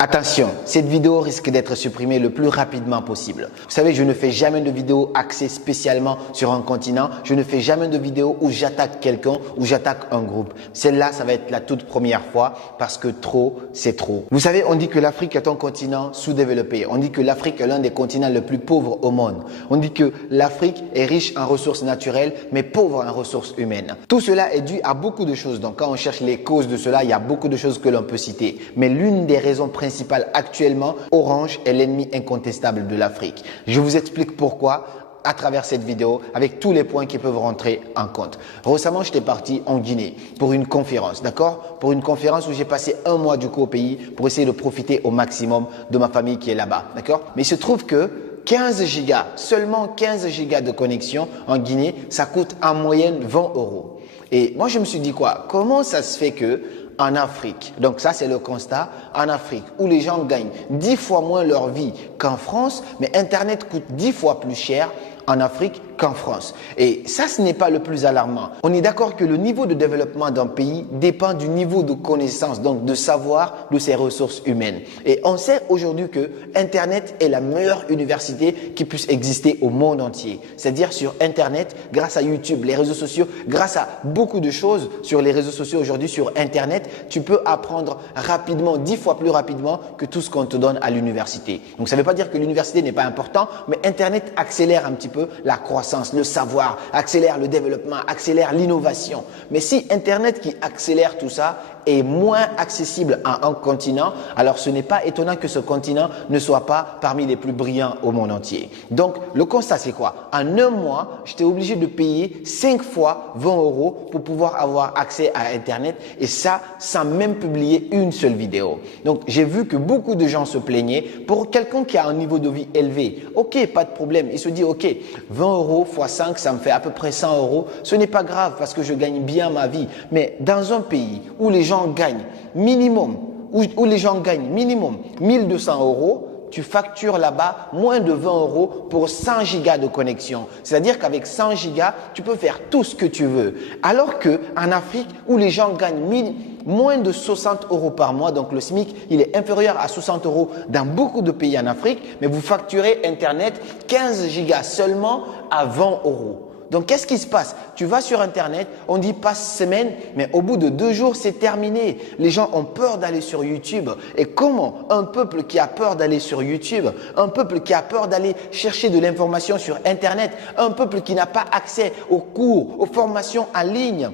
Attention, cette vidéo risque d'être supprimée le plus rapidement possible. Vous savez, je ne fais jamais de vidéo axée spécialement sur un continent. Je ne fais jamais de vidéo où j'attaque quelqu'un, où j'attaque un groupe. Celle-là, ça va être la toute première fois parce que trop, c'est trop. Vous savez, on dit que l'Afrique est un continent sous-développé. On dit que l'Afrique est l'un des continents les plus pauvres au monde. On dit que l'Afrique est riche en ressources naturelles, mais pauvre en ressources humaines. Tout cela est dû à beaucoup de choses. Donc, quand on cherche les causes de cela, il y a beaucoup de choses que l'on peut citer. Mais l'une des raisons principales actuellement, Orange est l'ennemi incontestable de l'Afrique. Je vous explique pourquoi à travers cette vidéo avec tous les points qui peuvent rentrer en compte. Récemment, j'étais parti en Guinée pour une conférence, d'accord? Pour une conférence où j'ai passé un mois du coup au pays pour essayer de profiter au maximum de ma famille qui est là-bas, d'accord? Mais il se trouve que 15 gigas, seulement 15 gigas de connexion en Guinée, ça coûte en moyenne 20 €. Et moi, je me suis dit quoi? Comment ça se fait que en Afrique, donc ça c'est le constat, en Afrique où les gens gagnent 10 fois moins leur vie qu'en France, mais Internet coûte 10 fois plus cher en Afrique qu'en France. Et ça, ce n'est pas le plus alarmant. On est d'accord que le niveau de développement d'un pays dépend du niveau de connaissance, donc de savoir de ses ressources humaines. Et on sait aujourd'hui que Internet est la meilleure université qui puisse exister au monde entier. C'est-à-dire sur Internet, grâce à YouTube, les réseaux sociaux, grâce à beaucoup de choses sur les réseaux sociaux aujourd'hui, sur Internet, tu peux apprendre rapidement, 10 fois plus rapidement que tout ce qu'on te donne à l'université. Donc ça ne veut pas dire que l'université n'est pas important, mais Internet accélère un petit peu la croissance, le savoir, accélère le développement, accélère l'innovation. Mais si Internet qui accélère tout ça est moins accessible à un continent, alors ce n'est pas étonnant que ce continent ne soit pas parmi les plus brillants au monde entier. Donc le constat c'est quoi? En un mois, j'étais obligé de payer 5 fois 20 € pour pouvoir avoir accès à Internet et ça sans même publier une seule vidéo. Donc j'ai vu que beaucoup de gens se plaignaient. Pour quelqu'un qui a un niveau de vie élevé, ok, pas de problème, il se dit ok, 20 € x 5, ça me fait à peu près 100 €. Ce n'est pas grave parce que je gagne bien ma vie. Mais dans un pays où les gens gagnent minimum, où les gens gagnent minimum 1200 €, tu factures là-bas moins de 20 € pour 100 gigas de connexion. C'est-à-dire qu'avec 100 gigas, tu peux faire tout ce que tu veux. Alors qu'en Afrique, où les gens gagnent moins de 60 € par mois, donc le SMIC, il est inférieur à 60 € dans beaucoup de pays en Afrique, mais vous facturez Internet 15 gigas seulement à 20 €. Donc, qu'est-ce qui se passe? Tu vas sur Internet, on dit passe semaine, mais au bout de 2 jours, c'est terminé. Les gens ont peur d'aller sur YouTube. Et comment un peuple qui a peur d'aller sur YouTube, un peuple qui a peur d'aller chercher de l'information sur Internet, un peuple qui n'a pas accès aux cours, aux formations en ligne,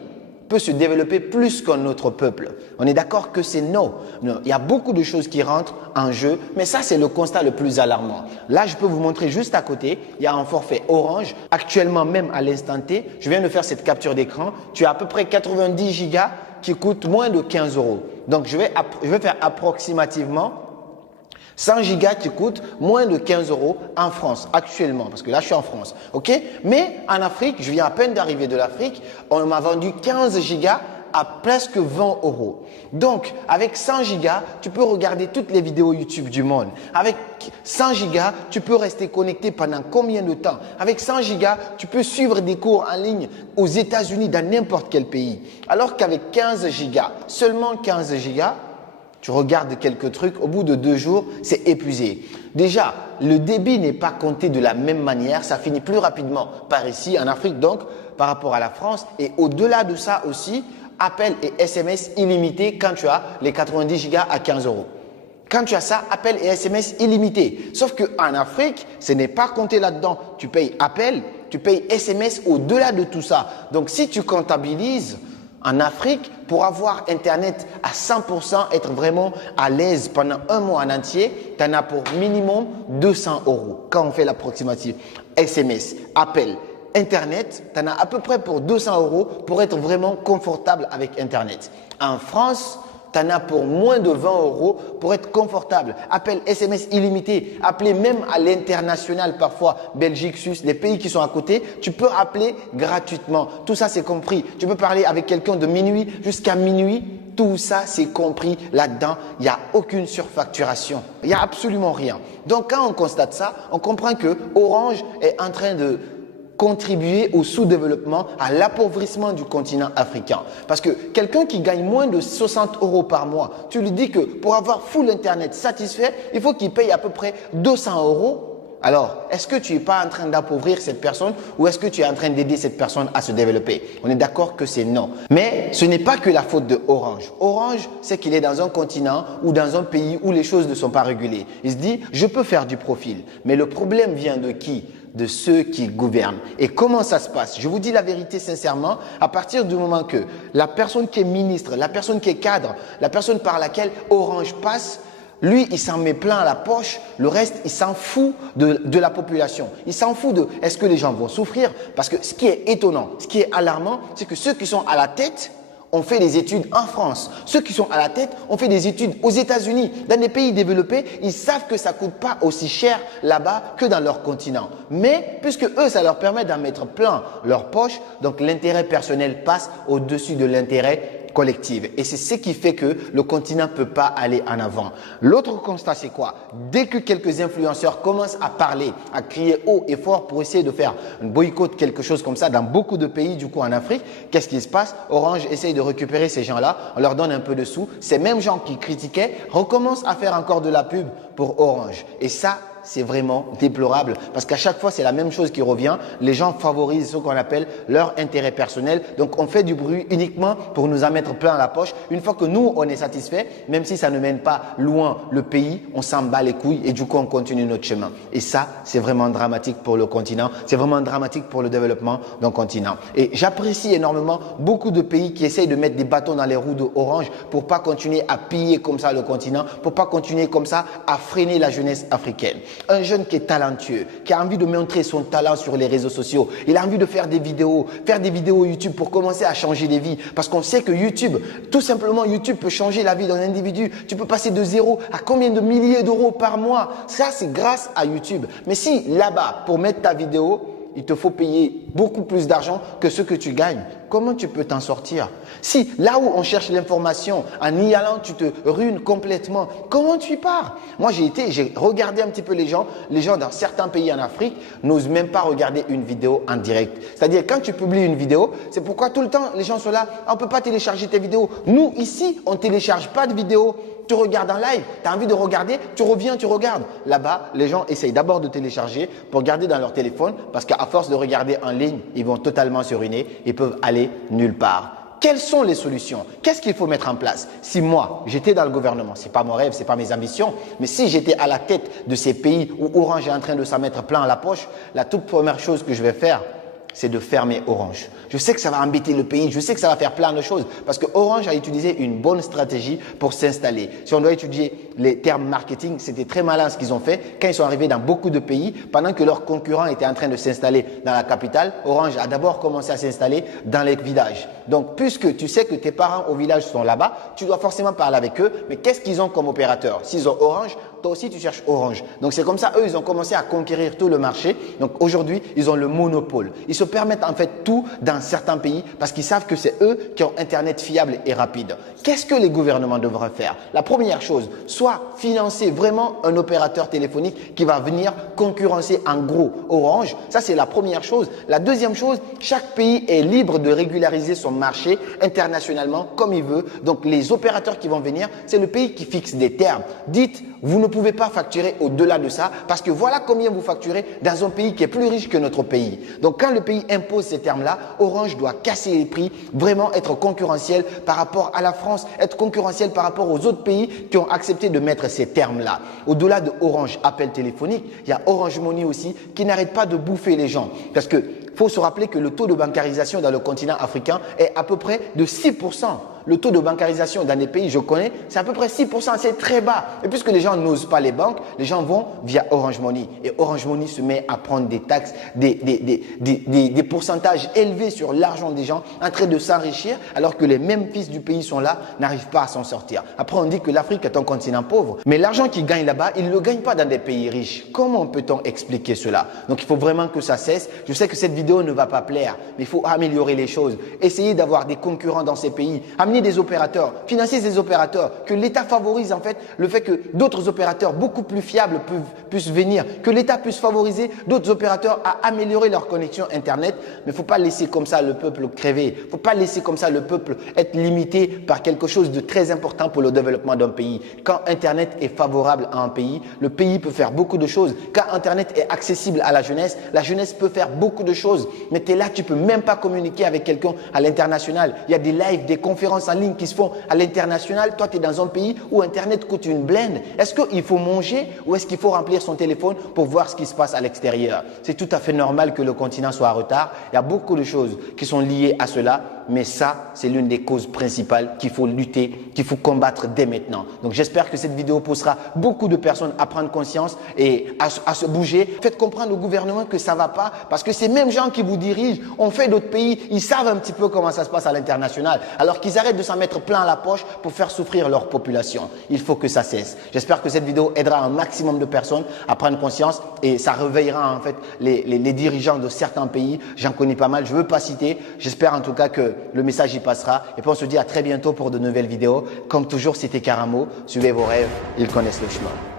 peut se développer plus qu'un autre peuple? On est d'accord que c'est non. Il y a beaucoup de choses qui rentrent en jeu, mais ça c'est le constat le plus alarmant. Là, je peux vous montrer juste à côté, il y a un forfait Orange. Actuellement même à l'instant T, je viens de faire cette capture d'écran, tu as à peu près 90 gigas qui coûtent moins de 15 €. Donc je vais faire approximativement 100 gigas qui coûtent moins de 15 € en France actuellement, parce que là je suis en France, ok? Mais en Afrique, je viens à peine d'arriver de l'Afrique, on m'a vendu 15 gigas à presque 20 €. Donc avec 100 gigas, tu peux regarder toutes les vidéos YouTube du monde. Avec 100 gigas, tu peux rester connecté pendant combien de temps? Avec 100 gigas, tu peux suivre des cours en ligne aux États-Unis, dans n'importe quel pays. Alors qu'avec 15 gigas, seulement 15 gigas, tu regardes quelques trucs, au bout de 2 jours, c'est épuisé. Déjà, le débit n'est pas compté de la même manière, ça finit plus rapidement par ici, en Afrique donc, par rapport à la France. Et au-delà de ça aussi, appel et SMS illimités quand tu as les 90 gigas à 15 €. Quand tu as ça, appel et SMS illimités. Sauf qu'en Afrique, ce n'est pas compté là-dedans. Tu payes appel, tu payes SMS au-delà de tout ça. Donc si tu comptabilises, en Afrique, pour avoir Internet à 100%, être vraiment à l'aise pendant un mois en entier, tu en as pour minimum 200 € quand on fait l'approximative. SMS, appel, Internet, tu en as à peu près pour 200 € pour être vraiment confortable avec Internet. En France, tu en as pour moins de 20 € pour être confortable. Appel SMS illimité, appeler même à l'international parfois, Belgique, Suisse, les pays qui sont à côté, tu peux appeler gratuitement. Tout ça, c'est compris. Tu peux parler avec quelqu'un de minuit jusqu'à minuit. Tout ça, c'est compris là-dedans. Il n'y a aucune surfacturation. Il n'y a absolument rien. Donc, quand on constate ça, on comprend que Orange est en train de contribuer au sous-développement, à l'appauvrissement du continent africain. Parce que quelqu'un qui gagne moins de 60 € par mois, tu lui dis que pour avoir full internet satisfait, il faut qu'il paye à peu près 200 €. Alors, est-ce que tu n'es pas en train d'appauvrir cette personne ou est-ce que tu es en train d'aider cette personne à se développer? On est d'accord que c'est non. Mais ce n'est pas que la faute de Orange. Orange, c'est qu'il est dans un continent ou dans un pays où les choses ne sont pas régulées. Il se dit, je peux faire du profil. Mais le problème vient de qui? De ceux qui gouvernent. Et comment ça se passe? Je vous dis la vérité sincèrement, à partir du moment que la personne qui est ministre, la personne qui est cadre, la personne par laquelle Orange passe, lui, il s'en met plein à la poche. Le reste, il s'en fout de la population. Il s'en fout de est-ce que les gens vont souffrir? Parce que ce qui est étonnant, ce qui est alarmant, c'est que ceux qui sont à la tête ont fait des études en France. Ceux qui sont à la tête ont fait des études aux États-Unis. Dans des pays développés, ils savent que ça ne coûte pas aussi cher là-bas que dans leur continent. Mais puisque eux, ça leur permet d'en mettre plein leur poche, donc l'intérêt personnel passe au-dessus de l'intérêt collective. Et c'est ce qui fait que le continent ne peut pas aller en avant. L'autre constat, c'est quoi? Dès que quelques influenceurs commencent à parler, à crier haut et fort pour essayer de faire un boycott, quelque chose comme ça, dans beaucoup de pays, du coup en Afrique, qu'est-ce qui se passe? Orange essaye de récupérer ces gens-là, on leur donne un peu de sous. Ces mêmes gens qui critiquaient recommencent à faire encore de la pub pour Orange. Et ça, c'est vraiment déplorable parce qu'à chaque fois, c'est la même chose qui revient. Les gens favorisent ce qu'on appelle leur intérêt personnel. Donc, on fait du bruit uniquement pour nous en mettre plein la poche. Une fois que nous, on est satisfait, même si ça ne mène pas loin le pays, on s'en bat les couilles et du coup, on continue notre chemin. Et ça, c'est vraiment dramatique pour le continent. C'est vraiment dramatique pour le développement d'un continent. Et j'apprécie énormément beaucoup de pays qui essayent de mettre des bâtons dans les roues de Orange pour pas continuer à piller comme ça le continent, pour pas continuer comme ça à freiner la jeunesse africaine. Un jeune qui est talentueux, qui a envie de montrer son talent sur les réseaux sociaux. Il a envie de faire des vidéos YouTube pour commencer à changer des vies. Parce qu'on sait que YouTube, tout simplement, YouTube peut changer la vie d'un individu. Tu peux passer de zéro à combien de milliers d'euros par mois. Ça, c'est grâce à YouTube. Mais si là-bas, pour mettre ta vidéo, il te faut payer beaucoup plus d'argent que ce que tu gagnes, comment tu peux t'en sortir? Si là où on cherche l'information, en y allant, tu te ruines complètement, comment tu y pars? Moi, j'ai regardé un petit peu les gens dans certains pays en Afrique n'osent même pas regarder une vidéo en direct. C'est-à-dire, quand tu publies une vidéo, c'est pourquoi tout le temps, les gens sont là, on ne peut pas télécharger tes vidéos. Nous, ici, on ne télécharge pas de vidéos. Tu regardes en live, tu as envie de regarder, tu reviens, tu regardes. Là-bas, les gens essayent d'abord de télécharger pour garder dans leur téléphone parce qu'à force de regarder en ligne, ils vont totalement se ruiner et peuvent aller nulle part. Quelles sont les solutions? Qu'est-ce qu'il faut mettre en place? Si moi, j'étais dans le gouvernement, ce n'est pas mon rêve, ce n'est pas mes ambitions, mais si j'étais à la tête de ces pays où Orange est en train de s'en mettre plein à la poche, la toute première chose que je vais faire, c'est de fermer Orange. Je sais que ça va embêter le pays, je sais que ça va faire plein de choses parce que Orange a utilisé une bonne stratégie pour s'installer. Si on doit étudier les termes marketing, c'était très malin ce qu'ils ont fait. Quand ils sont arrivés dans beaucoup de pays, pendant que leurs concurrents étaient en train de s'installer dans la capitale, Orange a d'abord commencé à s'installer dans les villages. Donc, puisque tu sais que tes parents au village sont là-bas, tu dois forcément parler avec eux. Mais qu'est-ce qu'ils ont comme opérateur? S'ils ont Orange, toi aussi tu cherches Orange. Donc, c'est comme ça, eux, ils ont commencé à conquérir tout le marché. Donc, aujourd'hui, ils ont le monopole. Ils se permettent en fait tout dans certains pays parce qu'ils savent que c'est eux qui ont Internet fiable et rapide. Qu'est-ce que les gouvernements devraient faire? La première chose, soit financer vraiment un opérateur téléphonique qui va venir concurrencer en gros Orange. Ça, c'est la première chose. La deuxième chose, chaque pays est libre de régulariser son marché internationalement comme il veut. Donc, les opérateurs qui vont venir, c'est le pays qui fixe des termes. Dites, vous ne pouvez pas facturer au-delà de ça parce que voilà combien vous facturez dans un pays qui est plus riche que notre pays. Donc, quand le pays impose ces termes-là, Orange doit casser les prix, vraiment être concurrentiel par rapport à la France, être concurrentiel par rapport aux autres pays qui ont accepté de mettre ces termes-là. Au-delà de Orange appel téléphonique, il y a Orange Money aussi qui n'arrête pas de bouffer les gens parce que faut se rappeler que le taux de bancarisation dans le continent africain est à peu près de 6%. Le taux de bancarisation dans les pays, je connais, c'est à peu près 6%, c'est très bas. Et puisque les gens n'osent pas les banques, les gens vont via Orange Money. Et Orange Money se met à prendre des taxes, des pourcentages élevés sur l'argent des gens, en train de s'enrichir, alors que les mêmes fils du pays sont là, n'arrivent pas à s'en sortir. Après, on dit que l'Afrique est un continent pauvre. Mais l'argent qu'ils gagnent là-bas, ils ne le gagnent pas dans des pays riches. Comment peut-on expliquer cela? Donc, il faut vraiment que ça cesse. Je sais que cette vidéo ne va pas plaire, mais il faut améliorer les choses. Essayer d'avoir des concurrents dans ces pays. amener des opérateurs, financer ces opérateurs, que l'État favorise en fait le fait que d'autres opérateurs beaucoup plus fiables puissent venir, que l'État puisse favoriser d'autres opérateurs à améliorer leur connexion Internet. Mais il ne faut pas laisser comme ça le peuple crever. Il ne faut pas laisser comme ça le peuple être limité par quelque chose de très important pour le développement d'un pays. Quand Internet est favorable à un pays, le pays peut faire beaucoup de choses. Quand Internet est accessible à la jeunesse peut faire beaucoup de choses. Mais tu es là, tu ne peux même pas communiquer avec quelqu'un à l'international. Il y a des lives, des conférences en ligne qui se font à l'international. Toi, tu es dans un pays où Internet coûte une blinde. Est-ce qu'il faut manger ou est-ce qu'il faut remplir son téléphone pour voir ce qui se passe à l'extérieur? C'est tout à fait normal que le continent soit en retard. Il y a beaucoup de choses qui sont liées à cela. Mais ça, c'est l'une des causes principales qu'il faut lutter, qu'il faut combattre dès maintenant. Donc, j'espère que cette vidéo poussera beaucoup de personnes à prendre conscience et à se bouger. Faites comprendre au gouvernement que ça ne va pas parce que ces mêmes gens qui vous dirigent ont fait d'autres pays. Ils savent un petit peu comment ça se passe à l'international. Alors qu'ils arrêtent de s'en mettre plein la poche pour faire souffrir leur population. Il faut que ça cesse. J'espère que cette vidéo aidera un maximum de personnes à prendre conscience et ça réveillera en fait les dirigeants de certains pays. J'en connais pas mal. Je ne veux pas citer. J'espère en tout cas que le message y passera. Et puis on se dit à très bientôt pour de nouvelles vidéos. Comme toujours, c'était Karamo. Suivez vos rêves, ils connaissent le chemin.